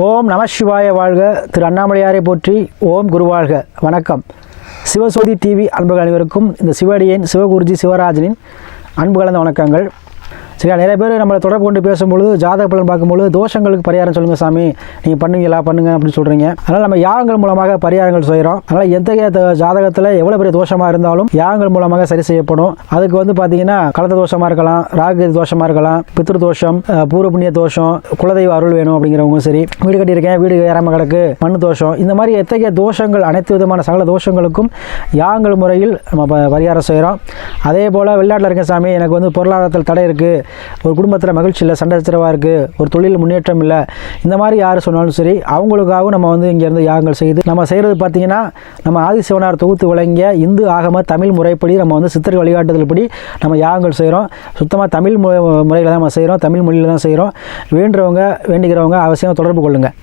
ஓம் நம சிவாய வாழ்க. திரு அண்ணாமலையாரை போற்றி. ஓம் குருவாழ்க. வணக்கம். சிவசோதி டிவி அன்புகள் அனைவருக்கும் இந்த சிவடியன் சிவகுருஜி சிவராஜனின் அன்பு கலந்த வணக்கங்கள். சரியா, நிறைய பேர் நம்மளை தொடர்பு கொண்டு பேசும்பொழுது ஜாதக பலன் பார்க்கும்பொழுது தோஷங்களுக்கு பரிகாரம் சொல்லுங்கள் சாமி, நீங்கள் பண்ணுவீங்களா பண்ணுங்க அப்படின்னு சொல்கிறீங்க. அதனால் நம்ம யாகங்கள் மூலமாக பரிகாரங்கள் செய்கிறோம். அதனால் எத்தகைய ஜாதகத்தில் எவ்வளோ பெரிய தோஷமாக இருந்தாலும் யாகங்கள் மூலமாக சரி செய்யப்படும். அதுக்கு பார்த்தீங்கன்னா கலந்த தோஷமாக இருக்கலாம், ராகு தோஷமாக இருக்கலாம், பித்ரு தோஷம், பூர்வ புண்ணிய தோஷம், குலதெய்வ அருள் வேணும் அப்படிங்கிறவங்க சரி, வீடு கட்டியிருக்கேன் வீடு ஏறாம கிடக்கு, மண் தோஷம், இந்த மாதிரி எத்தகைய தோஷங்கள் அனைத்து விதமான சகல தோஷங்களுக்கும் யாகங்கள் முறையில் நம்ம பரிகாரம் செய்கிறோம். அதே போல் வெளிநாட்டில் இருக்க சாமி, எனக்கு பொருளாதாரத்தில் தடை இருக்குது, ஒரு குடும்பத்தில் மகிழ்ச்சி இல்லை, சண்டை சச்சரவாக இருக்குது, ஒரு தொழில் முன்னேற்றம் இல்லை, இந்த மாதிரி யார் சொன்னாலும் சரி அவங்களுக்காகவும் நம்ம இங்கேருந்து யாகங்கள் செய்து நம்ம செய்கிறது பார்த்தீங்கன்னா நம்ம ஆதிசிவனார் தொகுத்து வழங்கிய இந்து ஆகம தமிழ் முறைப்படி நம்ம சித்தர் வழிகாட்டுதல் படி நம்ம யாகங்கள் செய்கிறோம். சுத்தமாக தமிழ் முறையில் தான் நம்ம செய்கிறோம், தமிழ் மொழியில் தான் செய்கிறோம். வேண்டுறவங்க வேண்டிக்கிறவங்க அவசியம் தொடர்பு கொள்ளுங்கள்.